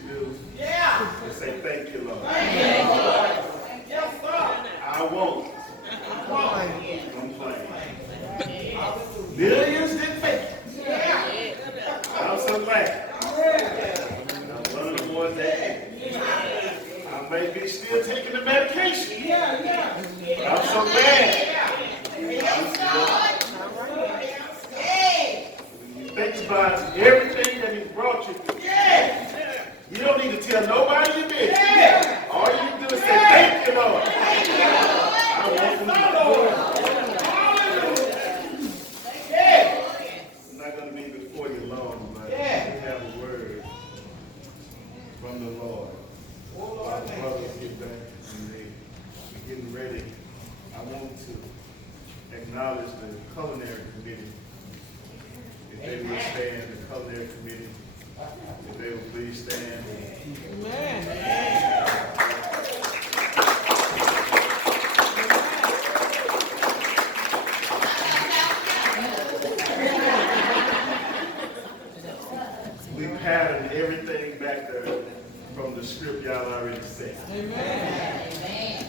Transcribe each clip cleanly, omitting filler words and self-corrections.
do Yeah. is say thank you, Lord. Thank you, Lord. Yes, sir. I won't complain. Millions didn't make it. Yeah. I'm so glad. Yeah. I'm one of the ones that did. I may be still taking the medication, Yeah. but I'm so glad. When you think about everything that He brought you through, you don't need to tell nobody you did. All you need to do is say thank you, Lord. I want to know. I'm not going to be before you long, but we have a word from the Lord. While the brothers get back and we're getting ready, I want to acknowledge the culinary committee. If they would stand, the culinary committee, if they would please stand. We patterned everything back there from the script y'all already said. Amen.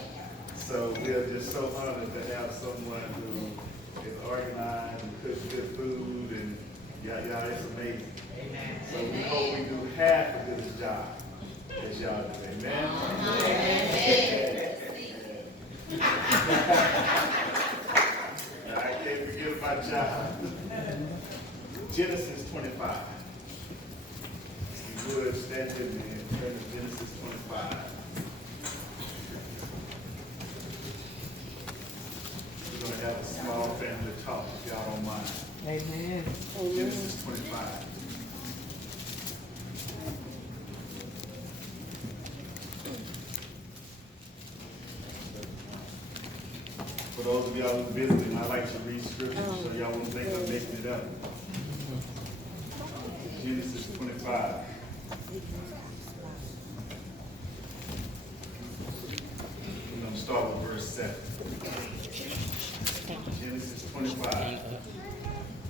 So we are just so honored to have someone who is organized and cooks good food, and y'all, it's amazing. Amen. So we hope we do half as good a job as y'all do. Amen. Now, I can't forget about y'all. Genesis 25. You would stand with me and turn to Genesis 25. We're going to have a small family talk, if y'all don't mind. Amen. Genesis 25. For those of y'all who visiting, I like to read scripture, so y'all won't think I'm making it up. Genesis 25. We're going to start with verse 7. Genesis 25. I'm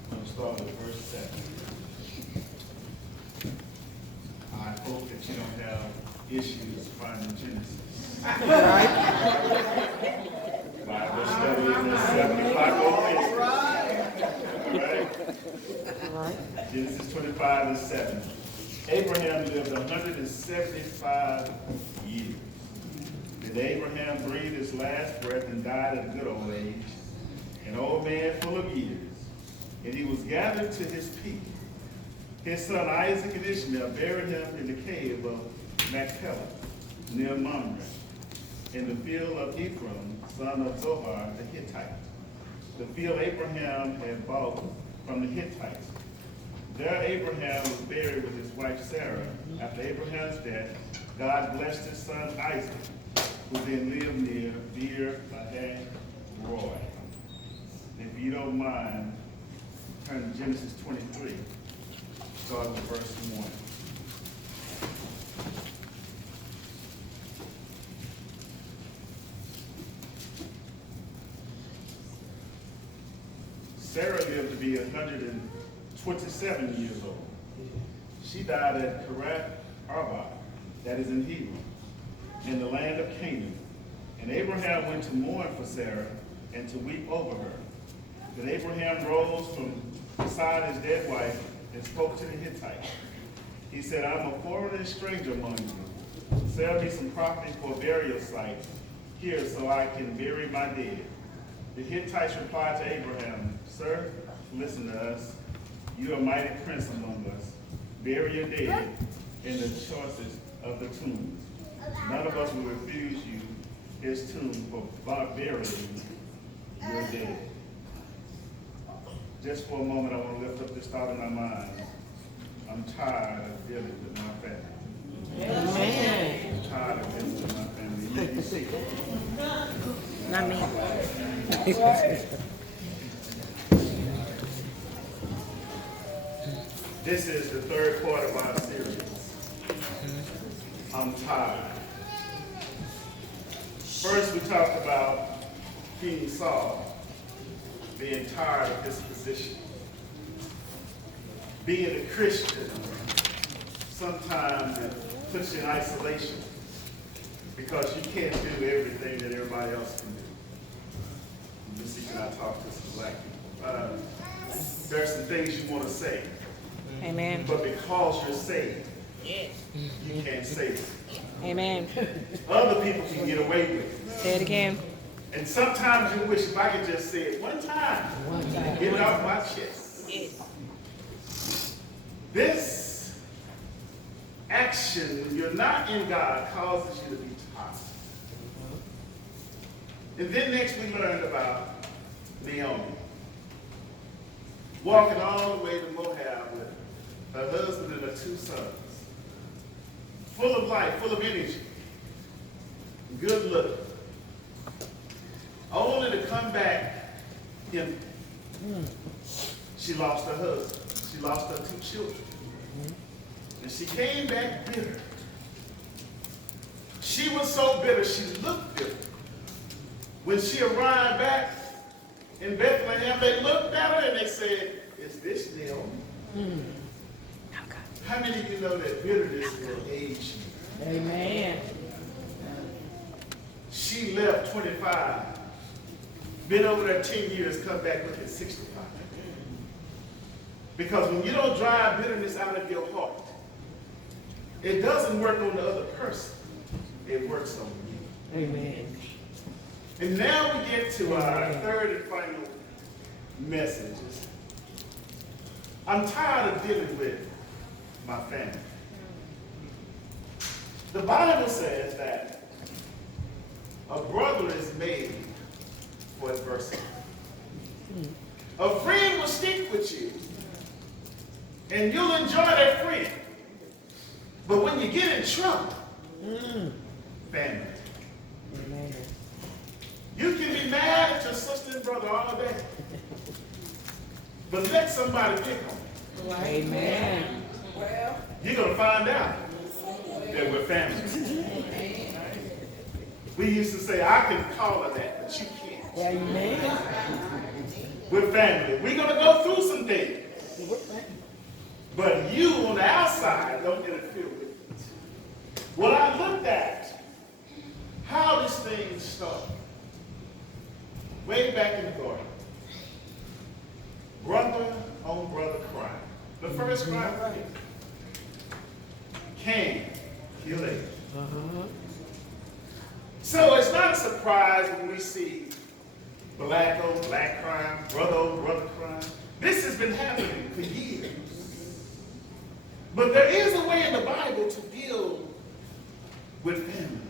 going to start with verse 7. I hope that you don't have issues finding Genesis. Bible study at 7 o'clock on Wednesday. All right? Genesis 25 and 7. Abraham lived 175 years. Then Abraham breathed his last breath and died at a good old age, an old man full of years. And he was gathered to his people. His son Isaac and Ishmael buried him in the cave of Machpelah, near Mamre, in the field of Ephraim, son of Zohar the Hittite, the field Abraham had bought from the Hittites. There Abraham was buried with his wife Sarah. After Abraham's death, God blessed his son Isaac, who then lived near Beer Lahai Roy. If you don't mind, turn to Genesis 23, starting with verse 1. Sarah lived to be 127 years old. She died at Kiriath Arba, that is in Hebron, in the land of Canaan. And Abraham went to mourn for Sarah and to weep over her. Then Abraham rose from beside his dead wife and spoke to the Hittite. He said, I'm a foreigner and stranger among you. Sell me some property for a burial site here so I can bury my dead. The Hittites replied to Abraham, Sir, listen to us. You are a mighty prince among us. Bury your dead in the choicest of the tombs. None of us will refuse you his tomb for burying your dead. Just for a moment, I want to lift up this thought in our minds. I'm tired of dealing with my family. Amen. I'm tired of dealing with my family. You see. Not me. This is the third part of our series. I'm tired. First, we talked about King Saul being tired of his position. Being a Christian sometimes it puts you in isolation because you can't do everything that everybody else can do. Let me see, can I talk to some black people? There are some things you want to say, Amen. but because you're saved, you can't say it. Amen. Other people can get away with it. Say it again. And sometimes you wish if I could just say it one time, get it off my chest. This action, when you're not in God, causes you to be tired. And then next we learned about Naomi. Walking all the way to Moab with her husband and her 2 sons. Full of life, full of energy. Good looking. Only to come back empty. She lost her husband. She lost her 2 children. And she came back bitter. She was so bitter, she looked bitter. When she arrived back in Bethlehem, they looked at her and they said, "Is this Naomi?" How many of you know that bitterness will age you? Amen. She left 25, been over there 10 years, come back looking 65. Because when you don't drive bitterness out of your heart, it doesn't work on the other person. It works on you. Amen. And now we get to our third and final message. I'm tired of dealing with my family. The Bible says that a brother is made for adversity. A friend will stick with you, and you'll enjoy that friend. But when you get in trouble, family. Amen. You can be mad at your sister and brother all day, but let somebody pick on you. Amen. You're going to find out that we're family. We used to say, I can call her that, but you can't. Amen. We're family. We're going to go through some things. But you on the outside don't interfere with it. Well, I looked at how this thing started. Way back in the garden. Brother on brother crime. The first crime Cain killed Abel. So it's not a surprise when we see black on black crime, brother on brother crime. This has been happening for years. But there is a way in the Bible to deal with family.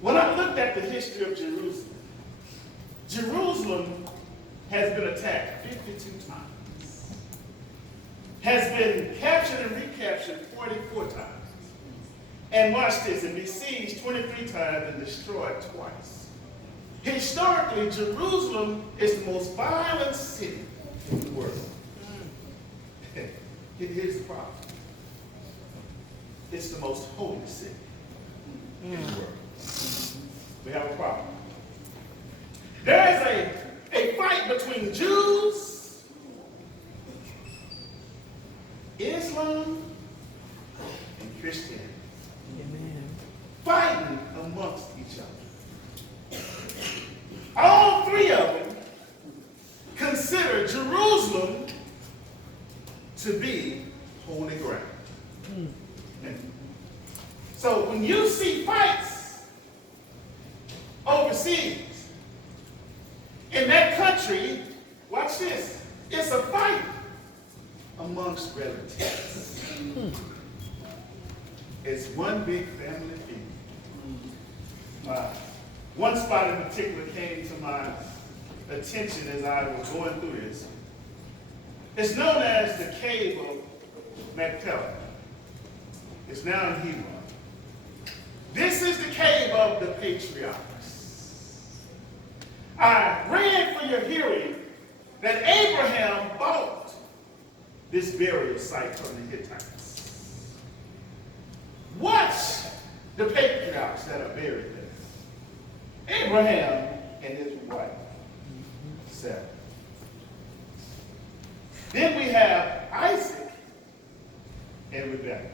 When I looked at the history of Jerusalem, Jerusalem has been attacked 52 times, has been captured and recaptured 44 times, and watch this, and besieged 23 times and destroyed twice. Historically, Jerusalem is the most violent city in the world. Here's the problem. It's the most holy city in the world. We have a problem. There is a fight between Jews, Islam, and Christianity. Amen. Fighting amongst each other. All 3 of them consider Jerusalem to be holy ground. So when you see fights overseas, in that country, watch this, it's a fight amongst relatives. It's one big family feud. One spot in particular came to my attention as I was going through this. It's known as the Cave of Machpelah. It's now in Hebron. This is the cave of the patriarchs. I read for your hearing that Abraham bought this burial site from the Hittites. Watch the patriarchs that are buried there. Abraham and his wife, Sarah. Then we have Isaac and Rebekah.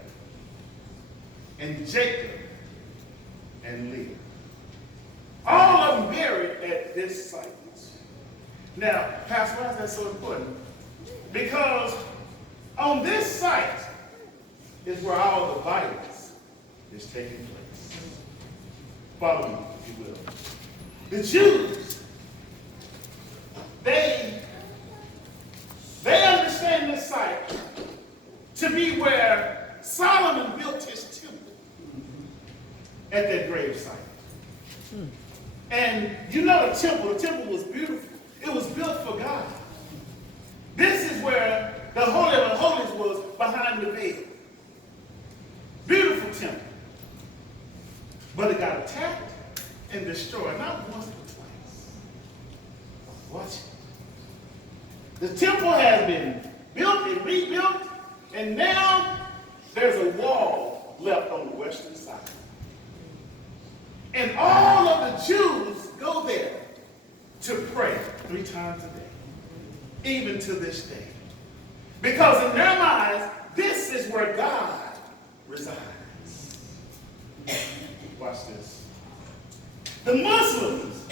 and Jacob and Leah. All of them buried at this site. Now, Pastor, why is that so important? Because on this site is where all the violence is taking place. Follow me, if you will. The Jews, they understand this site to be where Solomon built his temple at that grave site. And you know the temple was beautiful. It was built for God. This is where the Holy of Holies was, behind the veil. Beautiful temple. But it got attacked and destroyed, not once but twice. Watch it. The temple has been built and rebuilt, and now there's a wall left on the western side. And all of the Jews go there to pray 3 times a day, even to this day. Because in their minds, this is where God resides. Watch this. The Muslims,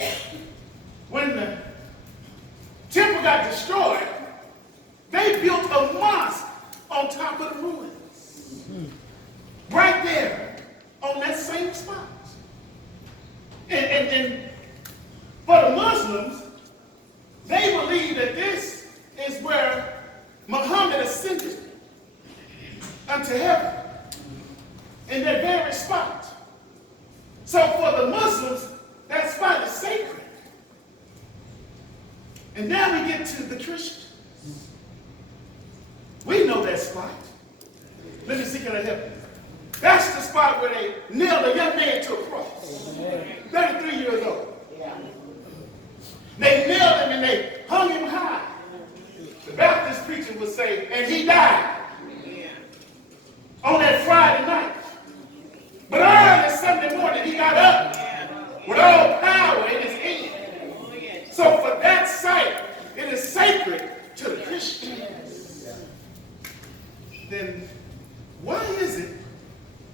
when the temple got destroyed, they built a mosque on top of the ruins. Right there, on that same spot. And for the Muslims, they believe that this is where Muhammad ascended unto heaven, in that very spot. So for the Muslims, that spot is sacred. And now we get to the Christians. We know that spot. Let me see, can I help you? That's the spot where they nailed a young man to a cross. 33 years old. They nailed him and they hung him high. The Baptist preacher would say, and he died on that Friday night. But early Sunday morning, he got up with all power in his hand. So for that site, it is sacred to the Christians. Then why is it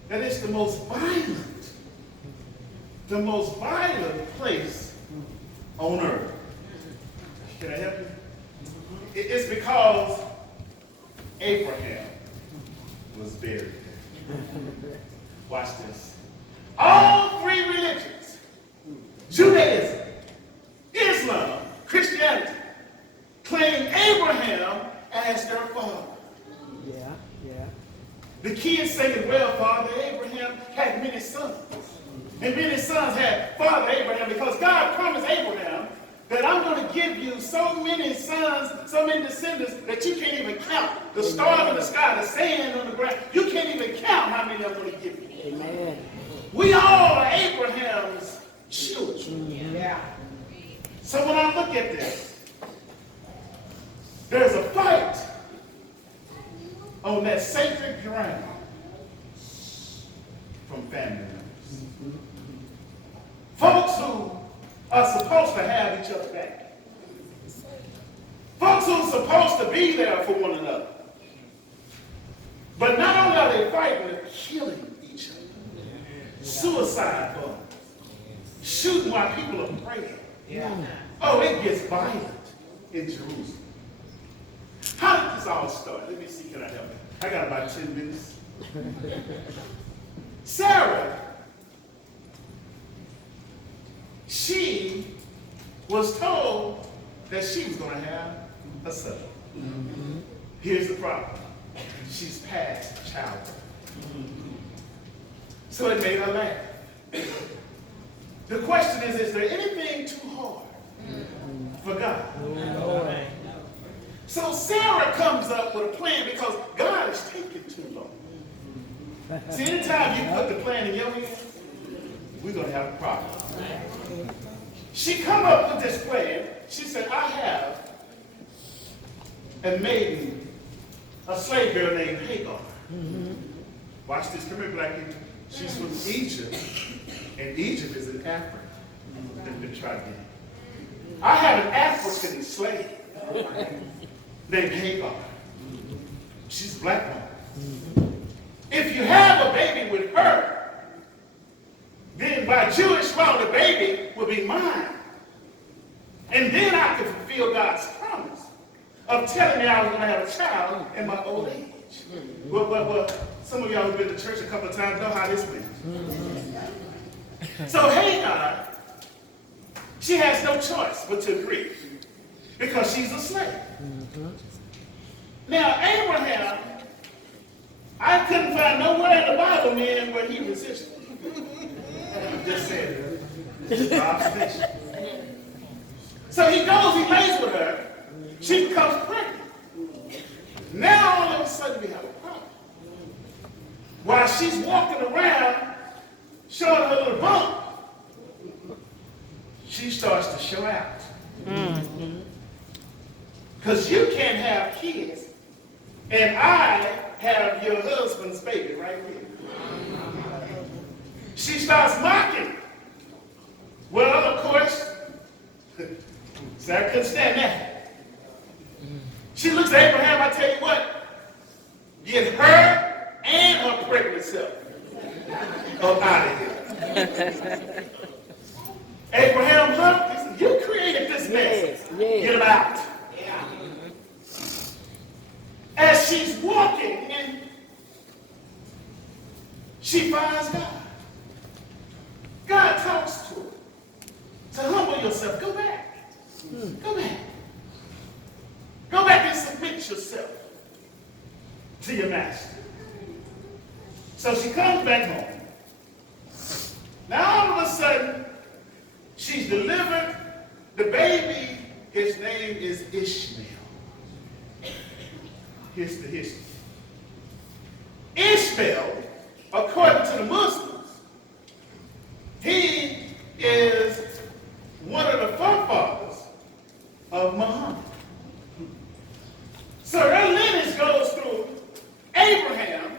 that it's the most violent place on earth? Can I help you? It's because Abraham was buried there. Watch this. All 3 religions, Judaism, Islam, Christianity, claim Abraham as their father. Yeah. The kids saying, well, Father Abraham had many sons. And many sons had Father Abraham, because God promised Abraham that I'm going to give you so many sons, so many descendants, that you can't even count. The stars in the sky, the sand on the ground, you can't even count how many I'm going to give you. Amen. We all are Abraham's children. Yeah. So when I look at this, there's a fight on that sacred ground from family members. Folks who are supposed to have each other back. Folks who are supposed to be there for one another. But not only are they fighting, they're killing each other. Suicide bombs. Shooting while people are praying. Oh, it gets violent in Jerusalem. How did this all start? Let me see, can I help you? I got about 10 minutes. Sarah, she was told that she was going to have a son. Here's the problem. She's past childbirth. So it made her laugh. The question is there anything too hard for God? So Sarah comes up with a plan, because God is taking too long. See, anytime you put the plan in your hands, we're going to have a problem. She come up with this plan. She said, I have a maiden, a slave girl named Hagar. Watch this. Come here, black people. She's from Egypt, and Egypt is in Africa. Let me try again. I have an African slave named Hagar. She's a black woman. If you have a baby with her, child, the baby, will be mine. And then I could fulfill God's promise of telling me I was going to have a child in my old age. Well, some of y'all who've been to church a couple of times know how this went. So Hagar, she has no choice but to agree because she's a slave. Now, Abraham, I couldn't find nowhere in the Bible, man, where he resisted. I'm just saying. It's an observation. So he goes, he lays with her. She becomes pregnant. Now, all of a sudden, we have a problem. While she's walking around, showing her little bump, she starts to show out. Because you can't have kids, and I have your husband's baby right here. She starts mocking. Well, of course, Sarah couldn't stand that. She looks at Abraham, I tell you what, get her and her pregnant self up out of here. Abraham looked, he said, you created this mess. Get him out. As she's walking, and she finds God. God talks to her. So humble yourself. Go back. Go back. Go back and submit yourself to your master. So she comes back home. Now all of a sudden, she's delivered. The baby, his name is Ishmael. Here's the history. Ishmael, according to the Muslims, he is one of the forefathers of Muhammad. So their lineage goes through Abraham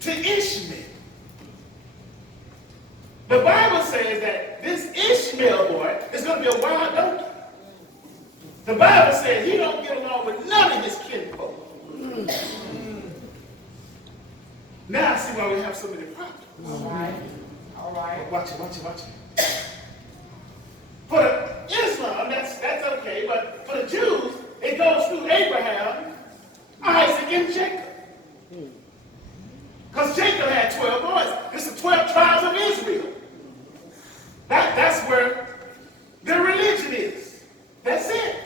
to Ishmael. The Bible says that this Ishmael boy is going to be a wild donkey. The Bible says he don't get along with none of his kinfolk. Now I see why we have so many problems. All right. Watch it. For Islam, that's okay, but for the Jews, it goes through Abraham, Isaac, and Jacob. Because Jacob had 12 boys. It's the 12 tribes of Israel. That's where their religion is. That's it.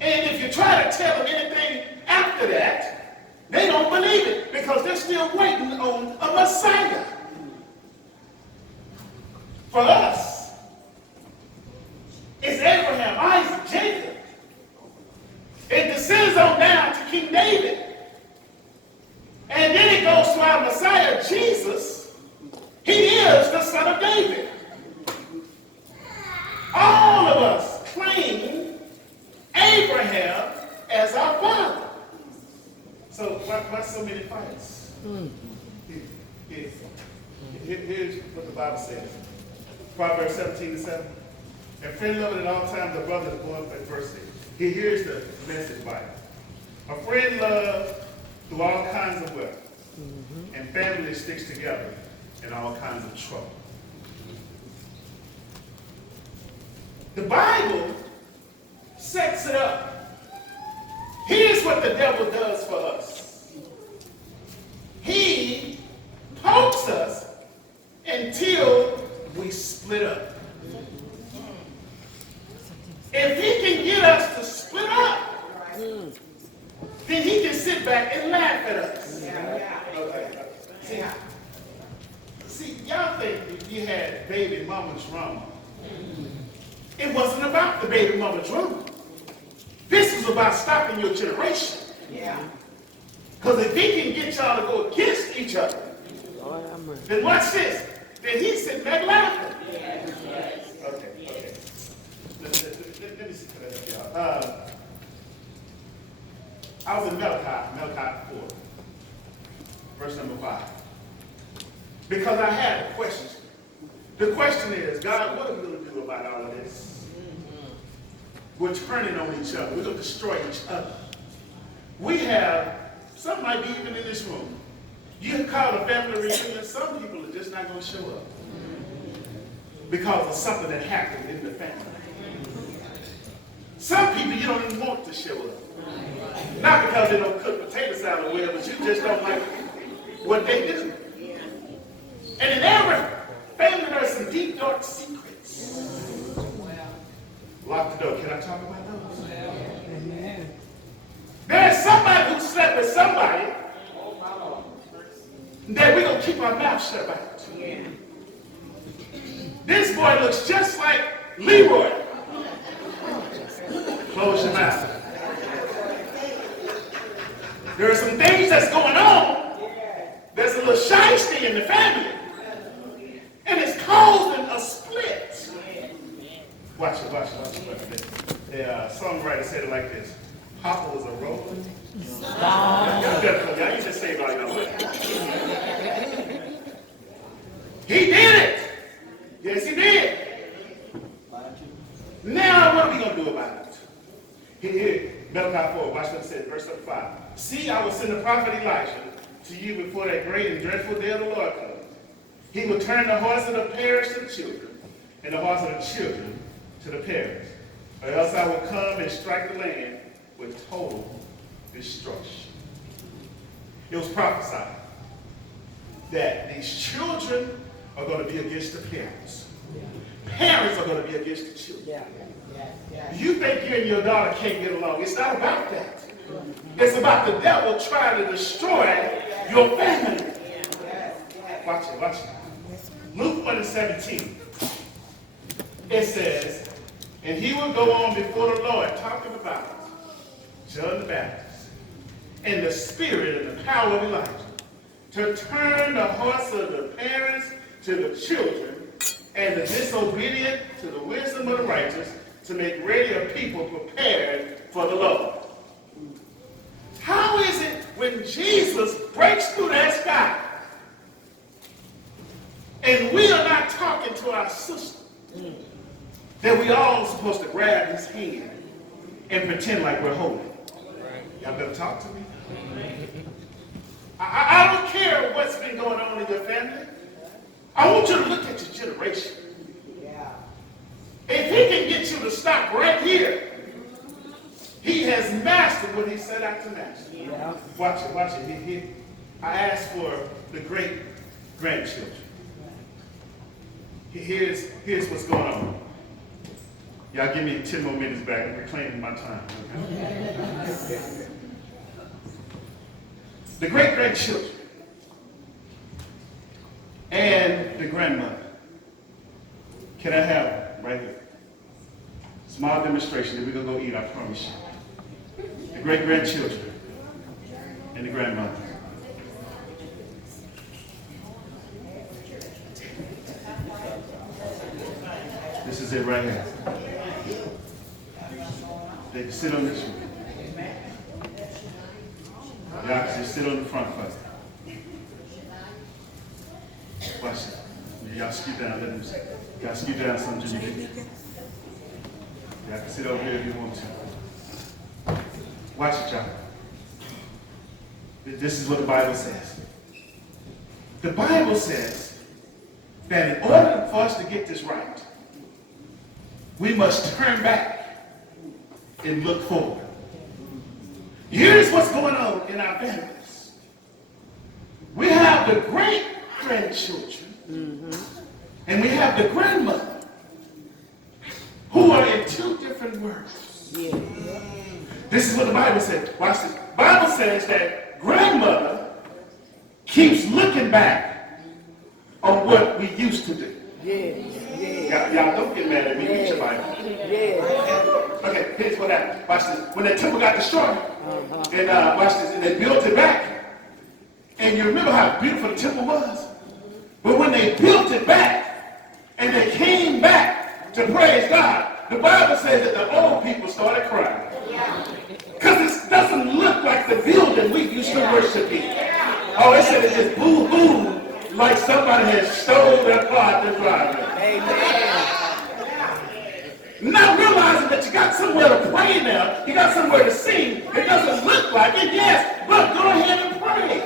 And if you try to tell them anything after that, they don't believe it because they're still waiting on a Messiah. For us, it's Abraham, Isaac, Jacob. It descends on down to King David. And then it goes to our Messiah, Jesus. He is the son of David. All of us claim Abraham as our father. So why so many fights? Here's what the Bible says. Proverbs 17:7. And friend loving at all times, the brother is born for adversity. Here's the message Bible. A friend loved through all kinds of weather, and family sticks together in all kinds of trouble. The Bible sets it up. Here's what the devil does for us. He pokes us until we split up. If he can get us to split up, then he can sit back and laugh at us. Okay. See, y'all think you had baby mama drama. It wasn't about the baby mama drama. This was about stopping your generation. Because if he can get y'all to go against each other, then watch this. Then he's sitting back laughing. Okay. Let me see for that, y'all. I was in Melchite 4, verse number 5. Because I had a question. The question is, God, what are we going to do about all of this? We're turning on each other. We're going to destroy each other. We have, some might be even in this room, You call a family reunion, some people are just not going to show up because of something that happened in the family. Some people you don't even want to show up. Not because they don't cook potato salad well, but you just don't like what they do. And in every family, there are some deep, dark secrets. Lock the door. Can I talk about those? There's somebody who slept with somebody that we're going to keep our mouth shut about. This boy looks just like Leroy. Close your mouth. There are some things that's going on. There's a little shiesty in the family. And it's causing a split. Watch it. The songwriter said it like this. Papa was a rolling. Y'all used to say it like that. He did it. Yes, he did. Now, what are we going to do about it? Here, Malachi 4, watch what it says, verse 5. See, I will send the prophet Elijah to you before that great and dreadful day of the Lord comes. He will turn the hearts of the parents to the children, and the hearts of the children to the parents. Or else I will come and strike the land with total destruction. It was prophesied that these children are going to be against the parents. Parents are going to be against the children. You think you and your daughter can't get along. It's not about that. It's about the devil trying to destroy your family. Watch it. Luke 1:17. It says, and he will go on before the Lord, talking about John the Baptist, in the spirit and the power of Elijah, to turn the hearts of the parents to the children, and the disobedient to the wisdom of the righteous, to make ready a people prepared for the Lord. How is it when Jesus breaks through that sky and we are not talking to our sister that we all supposed to grab his hand and pretend like we're holy? Y'all better talk to me. I don't care what's been going on in your family. I want you to look at your generation. If he can get you to stop right here, he has mastered what he set out to master. Watch it. I asked for the great grandchildren. Here's what's going on. Y'all give me 10 more minutes back. I'm reclaiming my time. Okay? The great grandchildren and the grandmother. Can I have it right here? Small demonstration, then we're going to go eat, I promise you. The great-grandchildren and the grandmother. This is it right here. They can sit on this one. Y'all can just sit on the front first. Watch it. Y'all scoot down, let them sit. Y'all scoot down some to you. Y'all can sit over here if you want to. Watch it, y'all. This is what the Bible says. The Bible says that in order for us to get this right, we must turn back and look forward. Here's what's going on in our families. We have the great-grandchildren, and we have the grandmother, who are in two different worlds. This is what the Bible says. Watch this. The Bible says that grandmother keeps looking back on what we used to do. Y'all don't get mad at me. Read your Bible. Okay, here's what happened. Watch this. When the temple got destroyed, and watch this, and they built it back. And you remember how beautiful the temple was? But when they built it back, and they came back to praise God, the Bible says that the old people started crying. Because it doesn't look like the building we used to worship in. Oh, it said it just boo-hoo, like somebody had stole their car at the driveway. Not realizing that you got somewhere to pray now, you got somewhere to sing. It doesn't look like it, yes, but go ahead and pray.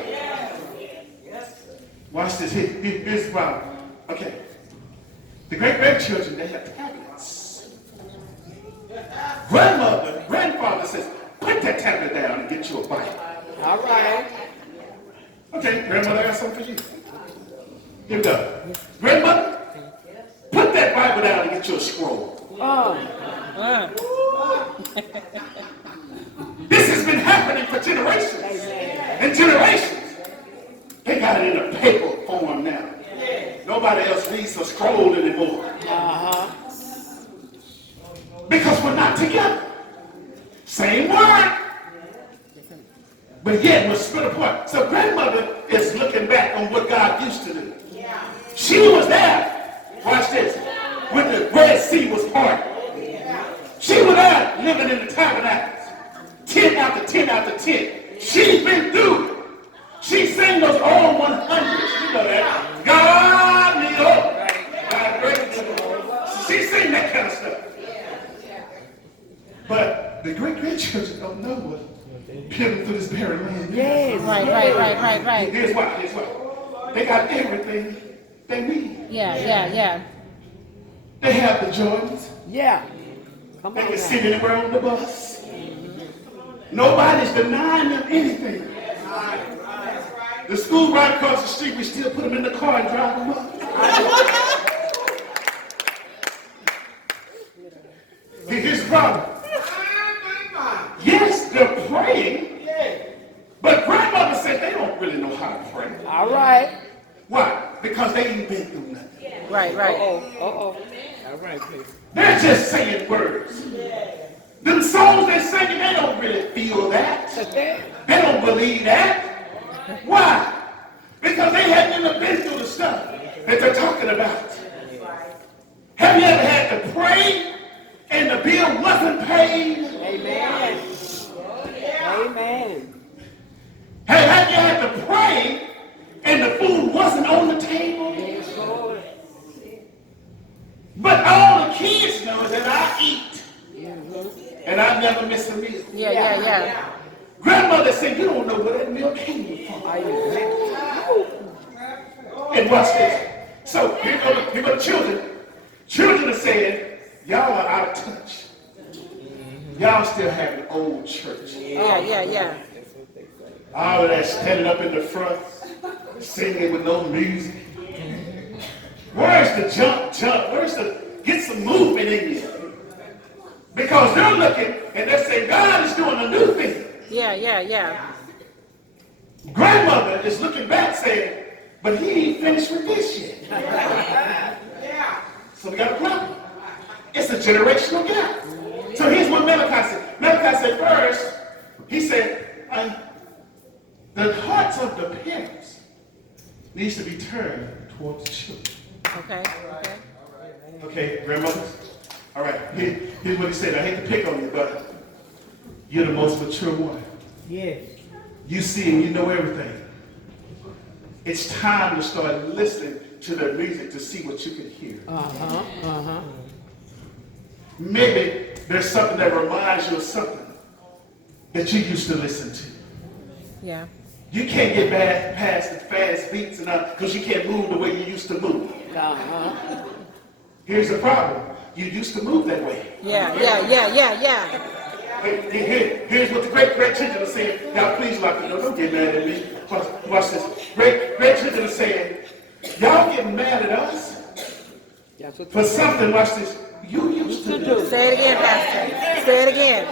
Watch this. Here's the problem. Okay. The great-grandchildren, they have tablets. Grandfather says, put that tablet down and get you a Bible. All right. Okay, grandmother, I got something for you. Here we go. Grandmother, put that Bible down and get you a scroll. This has been happening for generations and generations. They got it in a paper form now. Nobody else reads a scroll anymore. Because we're not together. Same word. But yet we're split apart. So grandmother is looking back on what God used to do. She was there. Watch this. When the Red Sea was parted. She was there living in the tabernacles. 10 after 10 after 10. She's been through it. She sang those all 100s. You know that. God me up. God break. She sang that kind of stuff. But the great-grandchildren don't know what put them through this barren land. Yes. Right. Here's why. They got everything they need. Yeah. They have the Jordans. Yeah. Come They on can now. sit anywhere on the bus. Nobody's denying them anything. The school right across the street, we still put them in the car and drive them up. Here's the problem. Yes, they're praying, but grandmother said they don't really know how to pray. All right. Why? Because they ain't been through nothing. Right. Uh-oh. All right, please. They're just saying words. Them songs they're singing, they don't really feel that. They don't believe that. Why? Because they haven't even been through the stuff that they're talking about. Have you ever had to pray and the bill wasn't paid? Amen. Amen. Have you had to pray and the food wasn't on the table? Yes, Lord. But all the kids know that I eat. And I never miss a meal. Yeah. Grandmother said, you don't know where that meal came from. And watch this. So here go the children. Children are saying, y'all are out of touch. Y'all still have an old church. Yeah. All of that standing up in the front, singing with no music. Where's the jump? Where's the get some movement in you? Because they're looking and they're saying, God is doing a new thing. Yeah. Grandmother is looking back saying, but he ain't finished with this yet. So we got a problem. It's a generational gap. So here's what Malachi said. Malachi said first, he said, the hearts of the parents needs to be turned towards the children. Okay, grandmothers? All right, here's what he said. I hate to pick on you, but you're the most mature one. Yes. You see and you know everything. It's time to start listening to their music to see what you can hear. Maybe there's something that reminds you of something that you used to listen to. Yeah. You can't get back past the fast beats and because you can't move the way you used to move. Here's the problem. You used to move that way. Yeah. Here's what the great-grandchildren are saying. Y'all please lock it up. Don't get mad at me. Watch this. Great-grandchildren are saying, y'all getting mad at us for something, watch this, you used to do. Say it again, Pastor. Say it again.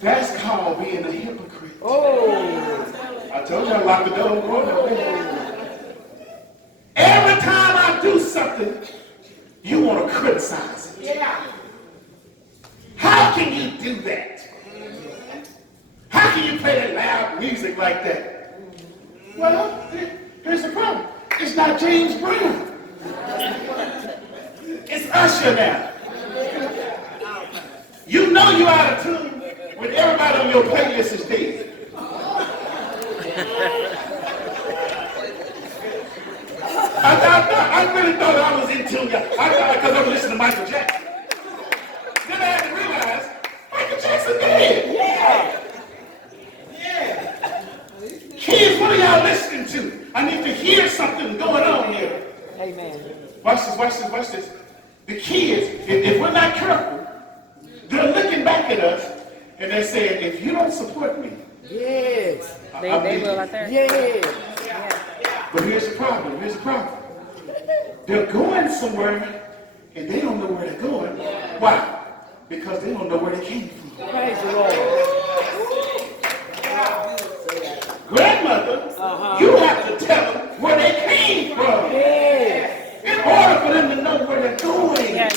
That's called being a hypocrite. Oh. I told you I locked the door. Every time I do something, you want to criticize it. How can you do that? How can you play that loud music like that? Well, here's the problem. It's not James Brown. It's Usher now. You know you're out of tune when everybody on your playlist is dead. I really thought I was in tune. Because I was listening to Michael Jackson. Then I had to realize Michael Jackson dead. Kids, what are y'all y'all listening to? I need to hear something going on here. Amen. Watch this, watch this, watch this. The kids, if we're not careful, they're looking back at us and they're saying, if you don't support me, Yes. They will out there. Yes. Yeah. but here's the problem, here's the problem. They're going somewhere and they don't know where they're going. Why? Because they don't know where they came from. Praise the Lord. Grandmother, you have to tell them where they came from. Yes. In order for them to know where they're going. Yeah.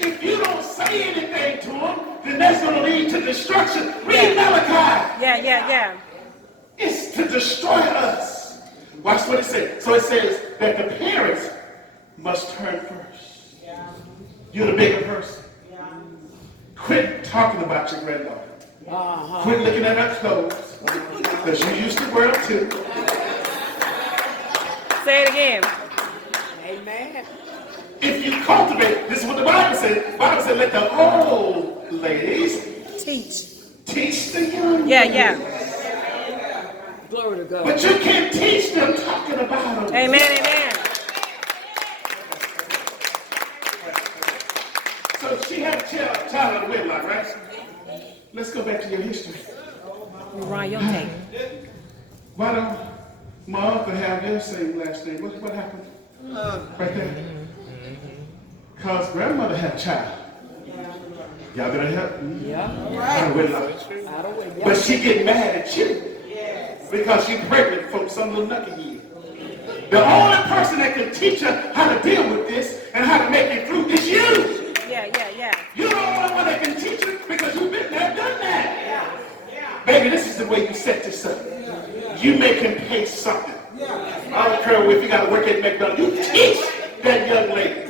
If you don't say anything to them, then that's going to lead to destruction. Read Malachi. Yeah. It's to destroy us. Watch what it says. So it says that the parents must turn first. You're the bigger person. Quit talking about your granddaughter. Quit looking at her clothes. Because you used to wear them too. Say it again. Amen. If you cultivate, this is what the Bible said. The Bible said, let the old ladies teach the young. Yeah. Glory to God. But you can't teach them talking about them. Amen. So she had a child out of wedlock, right? Let's go back to your history. Ryan, your take. Why don't my uncle have their same last name? What happened? Right there. Because grandmother had a child. Y'all gonna help me? Yeah. Out of wedlock. Out of way. But she get mad at you. Because she's pregnant from some little knucklehead. The only person that can teach her how to deal with this and how to make it through is you. Yeah. You're the only one that can teach her because you've been there, done that. Baby, this is the way you set this up. You make him pay something. I don't care if you got to work at McDonald's. You teach that young lady.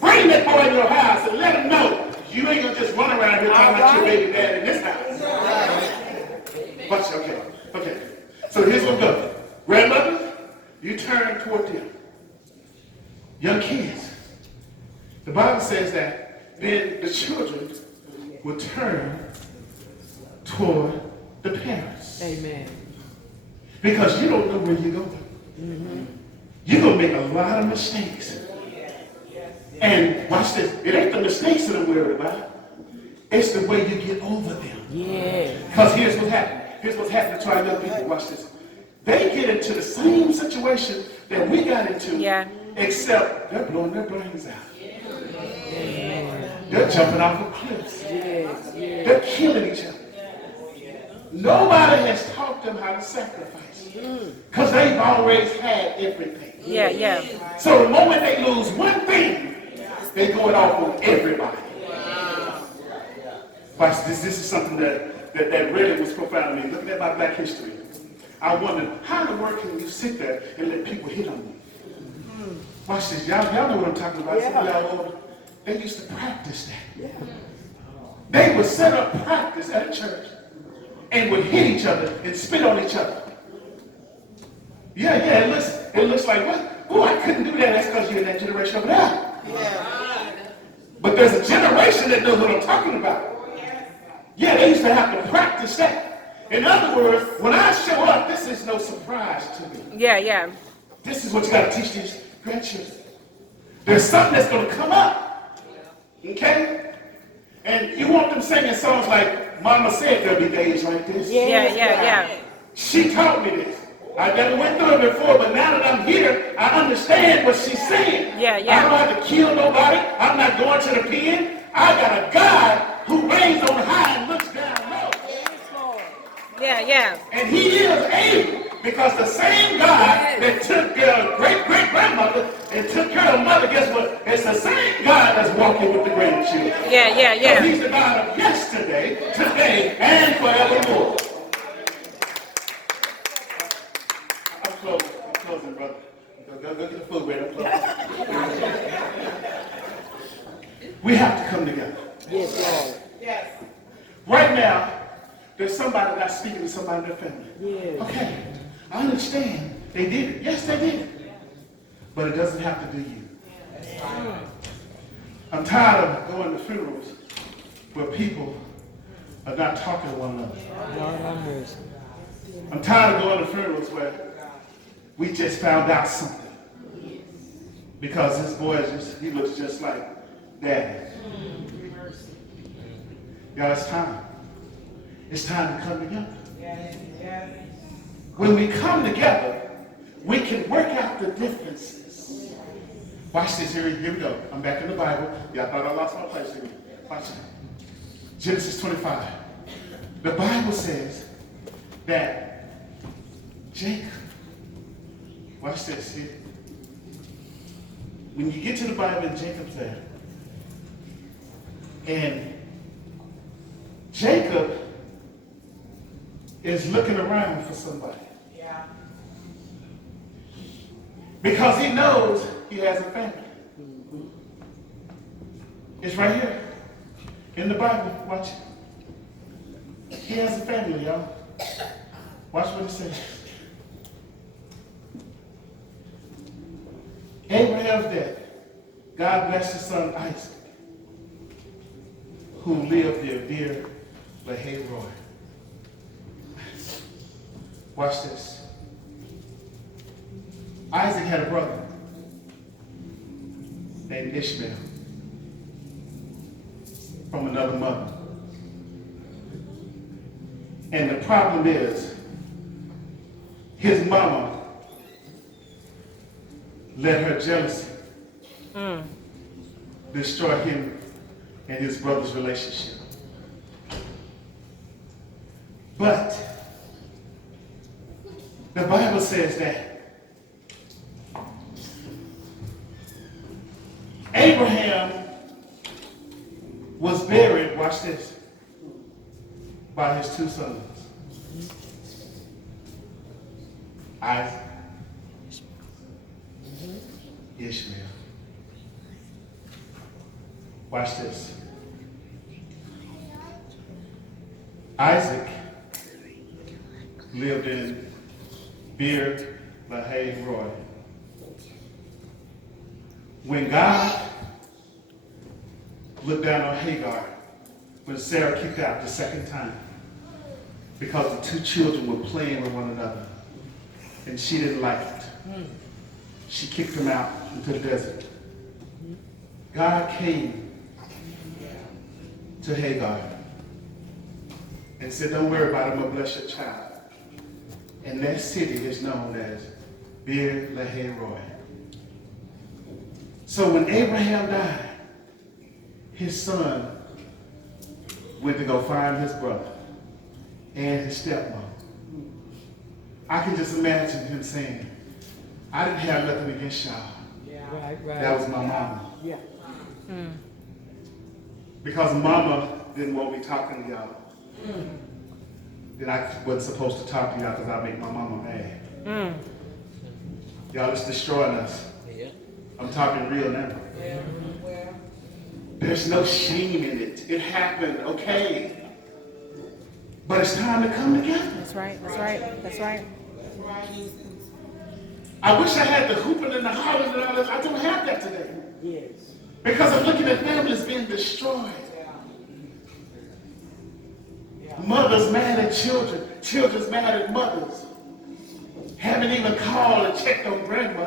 Bring that boy in your house and let him know you ain't going to just run around here talking about your baby dad in this house. Watch, okay. So here's what goes. Grandmother, you turn toward them. Young kids. The Bible says that then the children will turn toward the parents. Amen. Because you don't know where you're going. You're going to make a lot of mistakes. And watch this. It ain't the mistakes that I'm worried about. It's the way you get over them. Yeah. Because here's what happened. Here's what's happening to our young people. Watch this. They get into the same situation that we got into. Yeah. Except they're blowing their brains out. They're jumping off of cliffs. Yes. They're killing each other. Nobody has taught them how to sacrifice. Because they've always had everything. Yeah. So the moment they lose one thing, they go it off on everybody. Watch this. This is something that really was profound to me. Looking at my black history, I wondered, how in the world can you sit there and let people hit on you? Watch this. Y'all know what I'm talking about. Some of y'all older. They used to practice that. They would set up practice at church and would hit each other and spit on each other. Yeah, it looks like, what? Oh, I couldn't do that. That's because you're in that generation over there. But there's a generation that knows what I'm talking about. Yeah, they used to have to practice that. In other words, when I show up, this is no surprise to me. Yeah. This is what you got to teach these grandchildren. There's something that's going to come up. Okay? And you want them singing songs like Mama said there'll be days like this. Yeah. She taught me this. I never went through it before, but now that I'm here, I understand what she's saying. Yeah. I don't have to kill nobody. I'm not going to the pen. I got a God who reigns on high and looks down low. Yeah. And he is able, because the same God that took their great-great-grandmother and took care of mother, guess what? It's the same God that's walking with the grandchildren. Yeah. He's the God of yesterday, today, and forevermore. I'm closing, brother. Go get the food ready. I'm closing. We have to come together. Yes, Lord. Right now, there's somebody not speaking to somebody in their family. Yes. Okay, I understand. They did it. Yes, they did it. But it doesn't have to do you. I'm tired of going to funerals where people are not talking to one another. Lord have mercy. I'm tired of going to funerals where we just found out something. Because this boy, he looks just like Daddy. Y'all, it's time. It's time to come together. When we come together, we can work out the differences. Watch this, here we go. I'm back in the Bible. Y'all thought I lost my place here. Watch it. Genesis 25. The Bible says that Jacob, watch this here. When you get to the Bible and Jacob's there, and Jacob is looking around for somebody. Yeah. Because he knows he has a family. It's right here in the Bible. Watch it. He has a family, y'all. Watch what it says. Abraham's dead. God blessed his son Isaac, who lived near Beer Lahai Roy. Watch this. Isaac had a brother named Ishmael from another mother. And the problem is, his mama let her jealousy destroy him and his brother's relationship. But the Bible says that Abraham was buried, watch this, by his two sons, Isaac, Ishmael. Watch this. Isaac lived in Beer Lahai Roy. When God looked down on Hagar, when Sarah kicked out the second time, because the two children were playing with one another, and she didn't like it. She kicked them out into the desert. God came to Hagar and said, don't worry about it, I'm going to bless your child. And that city is known as Beer Lahai Roy. So when Abraham died, his son went to go find his brother and his stepmom. I can just imagine him saying, I didn't have nothing against y'all. Right. That was my mama. Yeah. Because mama didn't want me talking to y'all. Then I wasn't supposed to talk to y'all because I make my mama mad. Y'all, it's destroying us. Yeah. I'm talking real now. Yeah. Well. There's no shame in it. It happened, okay. But it's time to come together. That's right. That's right. That's right. I wish I had the hooping and the hollering and all that. I don't have that today. Yes. Because I'm looking at families being destroyed. Mothers mad at children. Children's mad at mothers. Haven't even called and checked on grandmother.